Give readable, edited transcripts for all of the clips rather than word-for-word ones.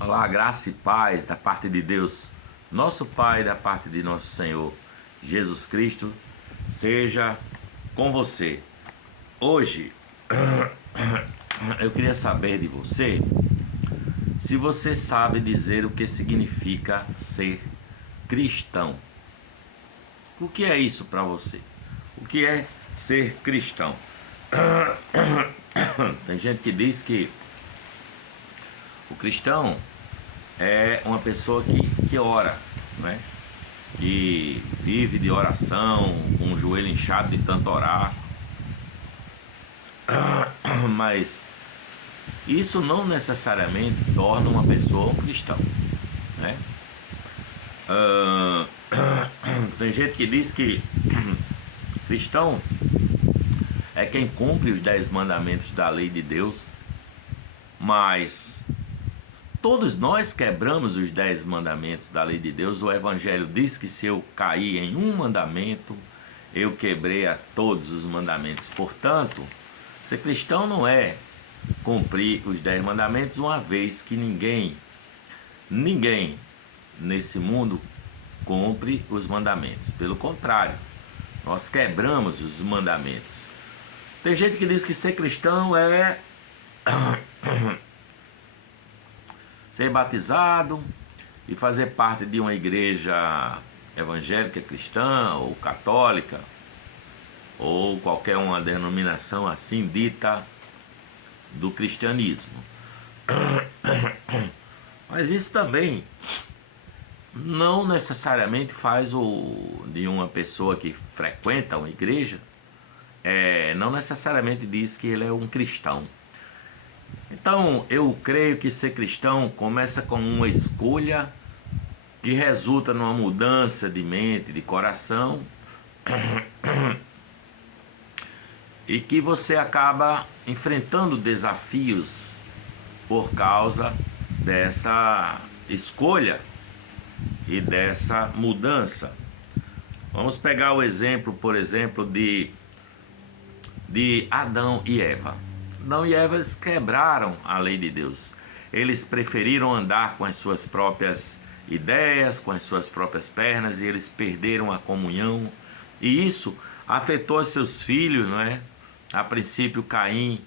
Olá, graça e paz da parte de Deus, nosso Pai, da parte de nosso Senhor Jesus Cristo, seja com você. Hoje, eu queria saber de você se você sabe dizer o que significa ser cristão. O que é isso para você? O que é ser cristão? Tem gente que diz que o cristão é uma pessoa que ora, né? Que vive de oração, com o joelho inchado de tanto orar. Mas isso não necessariamente torna uma pessoa um cristão, né? Tem gente que diz que cristão é quem cumpre os 10 mandamentos da lei de Deus, mas todos nós quebramos os 10 mandamentos da lei de Deus. O Evangelho diz que se eu cair em um mandamento, eu quebrei a todos os mandamentos. Portanto, ser cristão não é cumprir os 10 mandamentos, uma vez que ninguém nesse mundo cumpre os mandamentos. Pelo contrário, nós quebramos os mandamentos. Tem gente que diz que ser cristão é ser batizado e fazer parte de uma igreja evangélica cristã ou católica ou qualquer uma denominação assim dita do cristianismo. Mas isso também não necessariamente faz de uma pessoa que frequenta uma igreja, não necessariamente diz que ele é um cristão. Então, eu creio que ser cristão começa com uma escolha que resulta numa mudança de mente, de coração, e que você acaba enfrentando desafios por causa dessa escolha e dessa mudança. Vamos pegar o exemplo, por exemplo, de Adão e Eva. Adão e Eva quebraram a lei de Deus. Eles preferiram andar com as suas próprias ideias, com as suas próprias pernas, e eles perderam a comunhão. E isso afetou seus filhos, não é? A princípio, Caim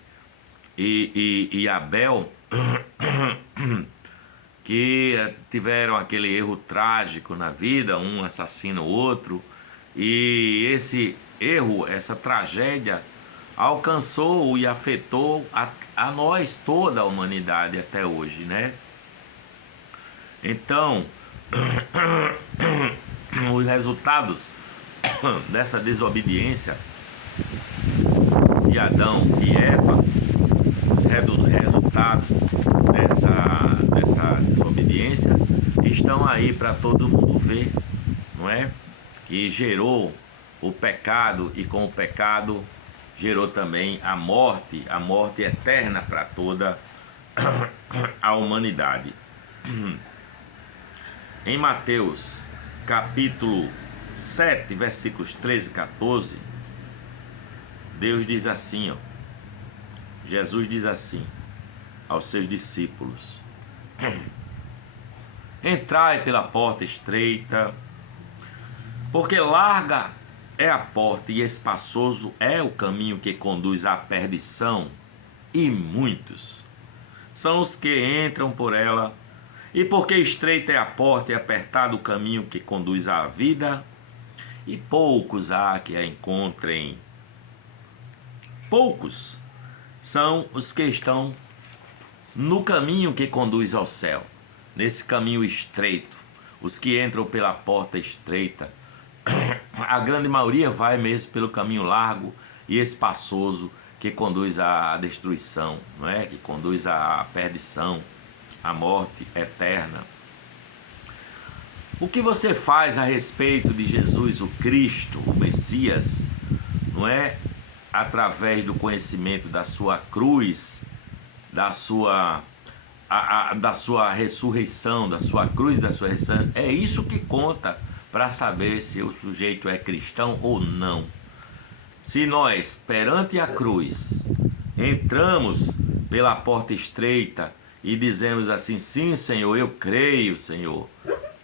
e Abel, que tiveram aquele erro trágico na vida, um assassina o outro, e esse erro, essa tragédia, alcançou e afetou a nós, toda a humanidade até hoje, né? Então, os resultados dessa desobediência de Adão e Eva, os resultados dessa desobediência estão aí para todo mundo ver, não é? Que gerou o pecado, e com o pecado gerou também a morte eterna para toda a humanidade. Em Mateus capítulo 7, versículos 13 e 14, Deus diz assim, Jesus diz assim aos seus discípulos: entrai pela porta estreita, porque larga é a porta e espaçoso é o caminho que conduz à perdição, e muitos são os que entram por ela. E porque estreita é a porta e apertado o caminho que conduz à vida, e poucos há que a encontrem. Poucos são os que estão no caminho que conduz ao céu, nesse caminho estreito, os que entram pela porta estreita. A grande maioria vai mesmo pelo caminho largo e espaçoso que conduz à destruição, não é? Que conduz à perdição, à morte eterna. O que você faz a respeito de Jesus, o Cristo, o Messias, não é? Através do conhecimento da sua cruz, da sua ressurreição, da sua cruz e da sua ressurreição, é isso que conta para saber se o sujeito é cristão ou não. Se nós, perante a cruz, entramos pela porta estreita e dizemos assim: sim, Senhor, eu creio, Senhor,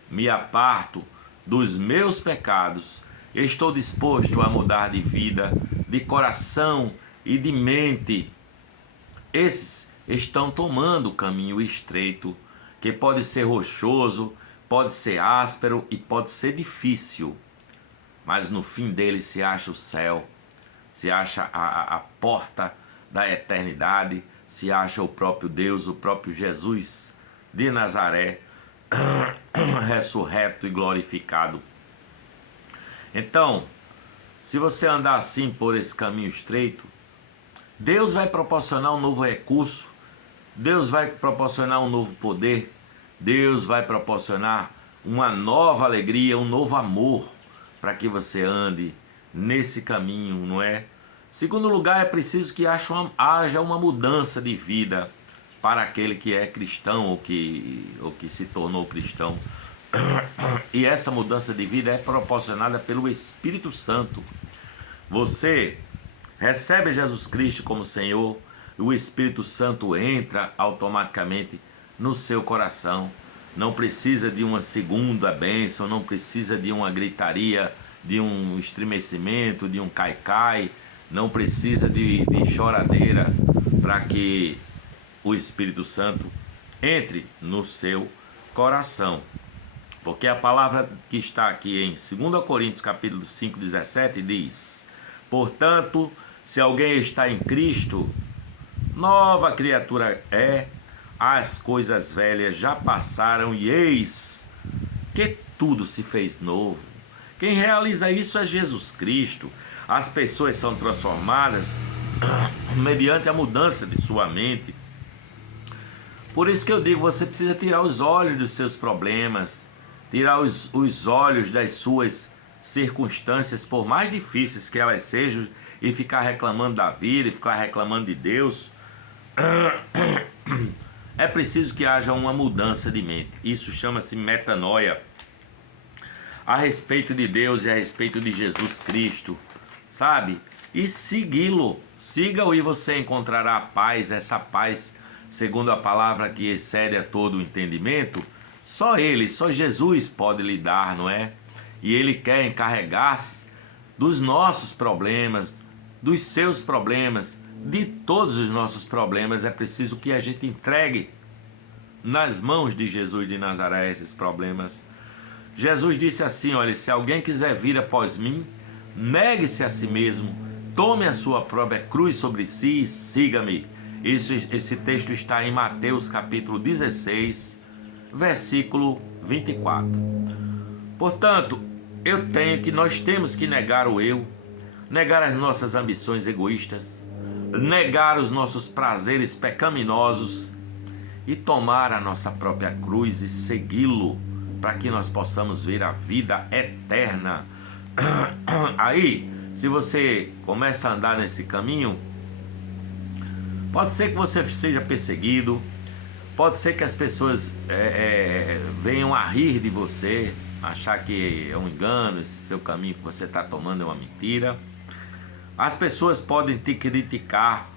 me aparto dos meus pecados, estou disposto a mudar de vida, de coração e de mente. Esses estão tomando o caminho estreito, que pode ser rochoso, pode ser áspero e pode ser difícil, mas no fim dele se acha o céu, se acha a porta da eternidade, se acha o próprio Deus, o próprio Jesus de Nazaré, ressurreto e glorificado. Então, se você andar assim por esse caminho estreito, Deus vai proporcionar um novo recurso, Deus vai proporcionar um novo poder, Deus vai proporcionar uma nova alegria, um novo amor para que você ande nesse caminho, não é? Segundo lugar, é preciso que haja uma mudança de vida para aquele que é cristão ou que se tornou cristão. E essa mudança de vida é proporcionada pelo Espírito Santo. Você recebe Jesus Cristo como Senhor, e o Espírito Santo entra automaticamente no seu coração. Não precisa de uma segunda bênção, não precisa de uma gritaria, de um estremecimento, de um cai-cai, não precisa de choradeira para que o Espírito Santo entre no seu coração. Porque a palavra que está aqui em 2 Coríntios capítulo 5, 17 diz: portanto, se alguém está em Cristo, nova criatura é, as coisas velhas já passaram e eis que tudo se fez novo. Quem realiza isso é Jesus Cristo. As pessoas são transformadas mediante a mudança de sua mente. Por isso que eu digo, você precisa tirar os olhos dos seus problemas, tirar os olhos das suas circunstâncias, por mais difíceis que elas sejam, e ficar reclamando da vida, e ficar reclamando de Deus. É preciso que haja uma mudança de mente. Isso chama-se metanoia. A respeito de Deus e a respeito de Jesus Cristo, sabe? E segui-lo. Siga-o e você encontrará a paz, essa paz, segundo a palavra que excede a todo o entendimento. Só Ele, só Jesus pode lhe dar, não é? E Ele quer encarregar-se dos nossos problemas, dos seus problemas, de todos os nossos problemas. É preciso que a gente entregue nas mãos de Jesus de Nazaré esses problemas. Jesus disse assim: olha, se alguém quiser vir após mim, negue-se a si mesmo, tome a sua própria cruz sobre si e siga-me. Esse texto está em Mateus capítulo 16, versículo 24. Portanto, nós temos que negar o eu, negar as nossas ambições egoístas, negar os nossos prazeres pecaminosos e tomar a nossa própria cruz e segui-lo, para que nós possamos ver a vida eterna. Aí, se você começa a andar nesse caminho, pode ser que você seja perseguido, pode ser que as pessoas venham a rir de você, achar que é um engano, esse seu caminho que você está tomando é uma mentira. As pessoas podem te criticar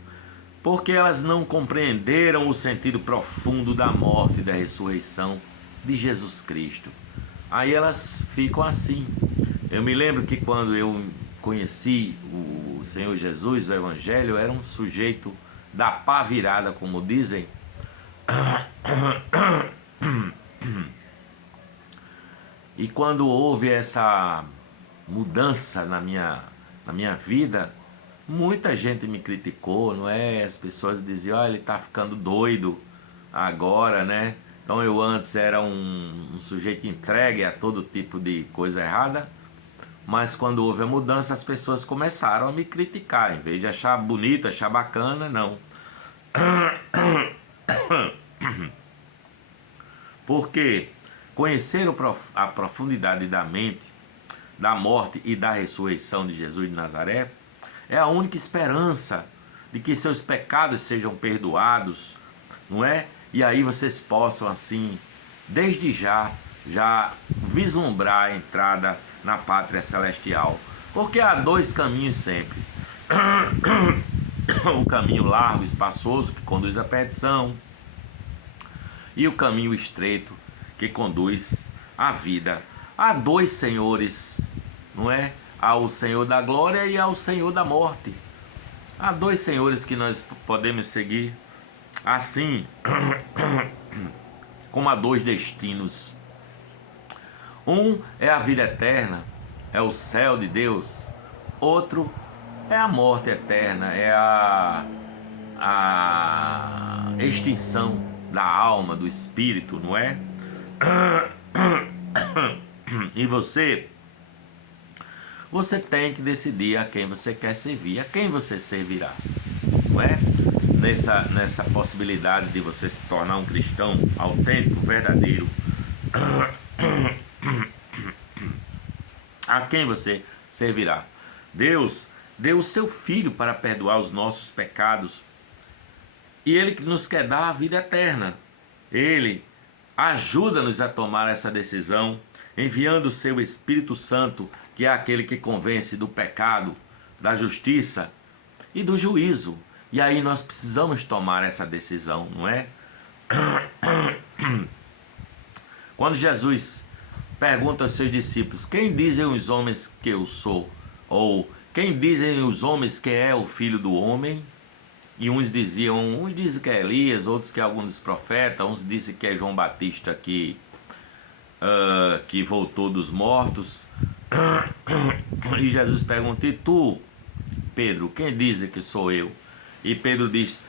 porque elas não compreenderam o sentido profundo da morte e da ressurreição de Jesus Cristo. Aí elas ficam assim. Eu me lembro que quando eu conheci o Senhor Jesus, o Evangelho, eu era um sujeito da pá virada, como dizem. E quando houve essa mudança na minha vida, muita gente me criticou, não é? As pessoas diziam: olha, ele está ficando doido agora, né? Então eu antes era um sujeito entregue a todo tipo de coisa errada, mas quando houve a mudança, as pessoas começaram a me criticar. Em vez de achar bonito, achar bacana, não. Porque conhecer a profundidade da mente, da morte e da ressurreição de Jesus de Nazaré é a única esperança de que seus pecados sejam perdoados, não é? E aí vocês possam assim, desde já vislumbrar a entrada na pátria celestial. Porque há dois caminhos sempre. O caminho largo, espaçoso, que conduz à perdição, e o caminho estreito, que conduz à vida. Há dois senhores, não é? Há o Senhor da glória e há o Senhor da morte. Há dois senhores que nós podemos seguir, assim como há dois destinos. Um é a vida eterna, é o céu de Deus. Outro é a morte eterna, é a extinção da alma, do espírito, não é? E você tem que decidir a quem você quer servir, a quem você servirá, não é? Nessa possibilidade de você se tornar um cristão autêntico, verdadeiro, a quem você servirá. Deus deu o seu Filho para perdoar os nossos pecados, e Ele nos quer dar a vida eterna. Ele ajuda-nos a tomar essa decisão, enviando o seu Espírito Santo, que é aquele que convence do pecado, da justiça e do juízo. E aí nós precisamos tomar essa decisão, não é? Quando Jesus pergunta aos seus discípulos: quem dizem os homens que eu sou? Ou quem dizem os homens que é o Filho do Homem? E uns dizem que é Elias, outros que é algum dos profetas, uns dizem que é João Batista que voltou dos mortos. E Jesus pergunta: e tu, Pedro, quem dizem que sou eu? E Pedro diz: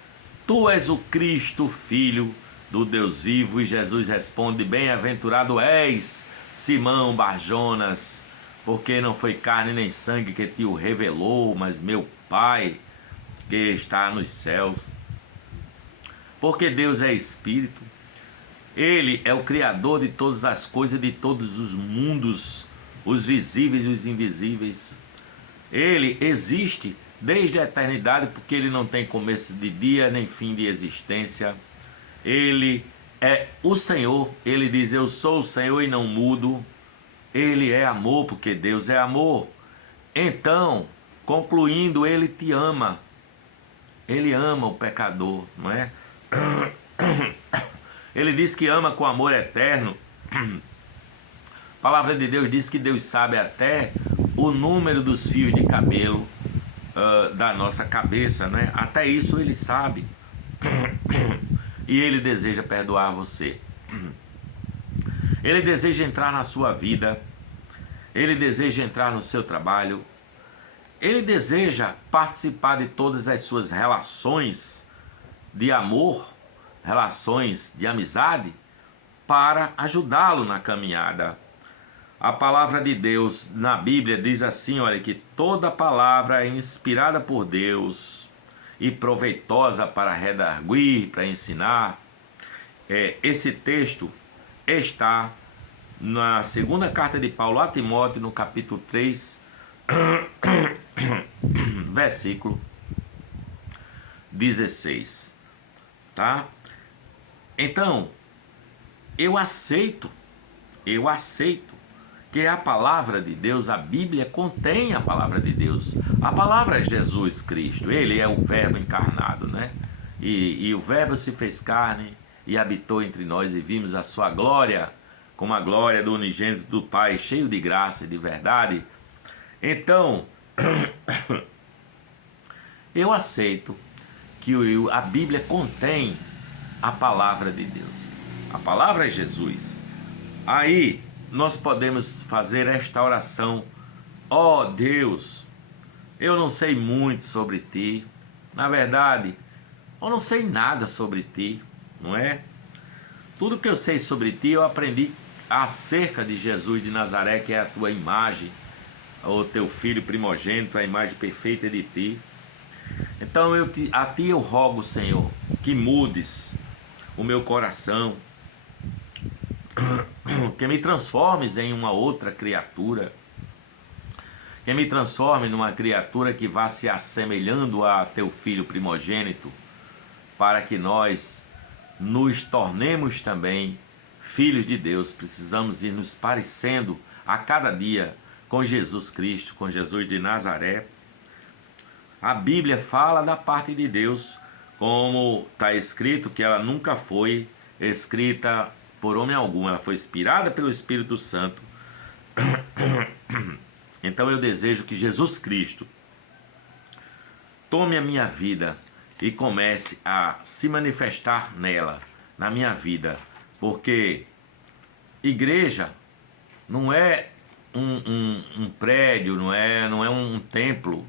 tu és o Cristo, Filho do Deus vivo. E Jesus responde: bem-aventurado és, Simão Barjonas, porque não foi carne nem sangue que te o revelou, mas meu Pai que está nos céus. Porque Deus é Espírito, Ele é o Criador de todas as coisas, de todos os mundos, os visíveis e os invisíveis. Ele existe desde a eternidade, porque Ele não tem começo de dia nem fim de existência. Ele é o Senhor, Ele diz: eu sou o Senhor e não mudo. Ele é amor, porque Deus é amor. Então, concluindo, Ele te ama. Ele ama o pecador, não é? Ele diz que ama com amor eterno. A palavra de Deus diz que Deus sabe até o número dos fios de cabelo da nossa cabeça, não é? Até isso Ele sabe. E Ele deseja perdoar você. Ele deseja entrar na sua vida. Ele deseja entrar no seu trabalho. Ele deseja participar de todas as suas relações de amor, relações de amizade, para ajudá-lo na caminhada. A palavra de Deus na Bíblia diz assim, olha, que toda palavra é inspirada por Deus e proveitosa para redarguir, para ensinar. Esse texto está na segunda carta de Paulo a Timóteo, no capítulo 3, versículo 16, tá? Então, eu aceito que a palavra de Deus, a Bíblia contém a palavra de Deus. A palavra é Jesus Cristo, Ele é o Verbo encarnado, né? E o Verbo se fez carne e habitou entre nós, e vimos a sua glória, como a glória do unigênito do Pai, cheio de graça e de verdade. Então, eu aceito que a Bíblia contém a palavra de Deus. A palavra é Jesus. Aí nós podemos fazer esta oração: ó Deus, eu não sei muito sobre ti. Na verdade, eu não sei nada sobre ti, não é? Tudo que eu sei sobre ti eu aprendi acerca de Jesus de Nazaré, que é a tua imagem, o teu filho primogênito, a imagem perfeita de ti. Então a ti eu rogo, Senhor, que mudes o meu coração, que me transformes em uma outra criatura, que me transforme numa criatura que vá se assemelhando a teu filho primogênito, para que nós nos tornemos também filhos de Deus. Precisamos ir nos parecendo a cada dia com Jesus Cristo, com Jesus de Nazaré. A Bíblia fala da parte de Deus, como está escrito que ela nunca foi escrita por homem algum, ela foi inspirada pelo Espírito Santo. Então eu desejo que Jesus Cristo tome a minha vida e comece a se manifestar nela, na minha vida, porque igreja não é um prédio, não é um templo.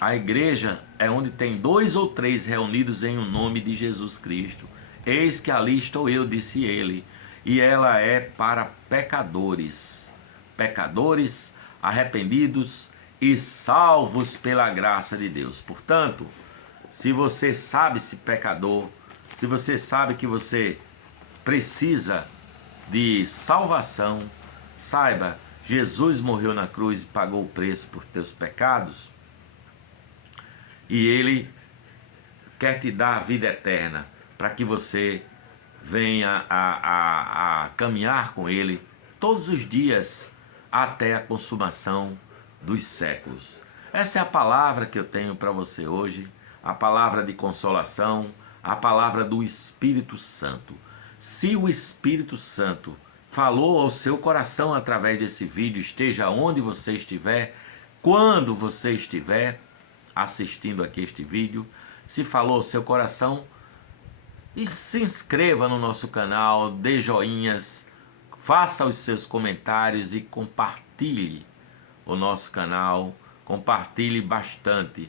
A igreja é onde tem 2 ou 3 reunidos em o nome de Jesus Cristo. Eis que ali estou eu, disse ele, e ela é para pecadores, pecadores arrependidos e salvos pela graça de Deus. Portanto, se você sabe-se pecador, se você sabe que você precisa de salvação, saiba, Jesus morreu na cruz e pagou o preço por teus pecados, e Ele quer te dar a vida eterna, para que você venha a caminhar com Ele todos os dias, até a consumação dos séculos. Essa é a palavra que eu tenho para você hoje, a palavra de consolação, a palavra do Espírito Santo. Se o Espírito Santo falou ao seu coração através desse vídeo, esteja onde você estiver, quando você estiver assistindo aqui este vídeo, se falou ao seu coração, e se inscreva no nosso canal, dê joinhas, faça os seus comentários e compartilhe o nosso canal, compartilhe bastante,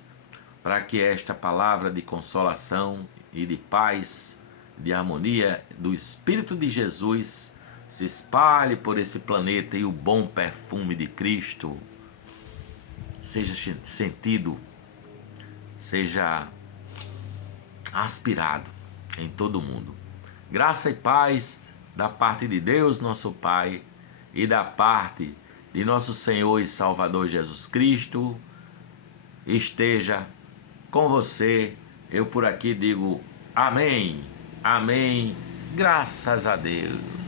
para que esta palavra de consolação e de paz, de harmonia do Espírito de Jesus se espalhe por esse planeta e o bom perfume de Cristo seja sentido, seja aspirado em todo o mundo. Graça e paz da parte de Deus, nosso Pai, e da parte de nosso Senhor e Salvador Jesus Cristo, esteja com você. Eu por aqui digo amém, amém, graças a Deus.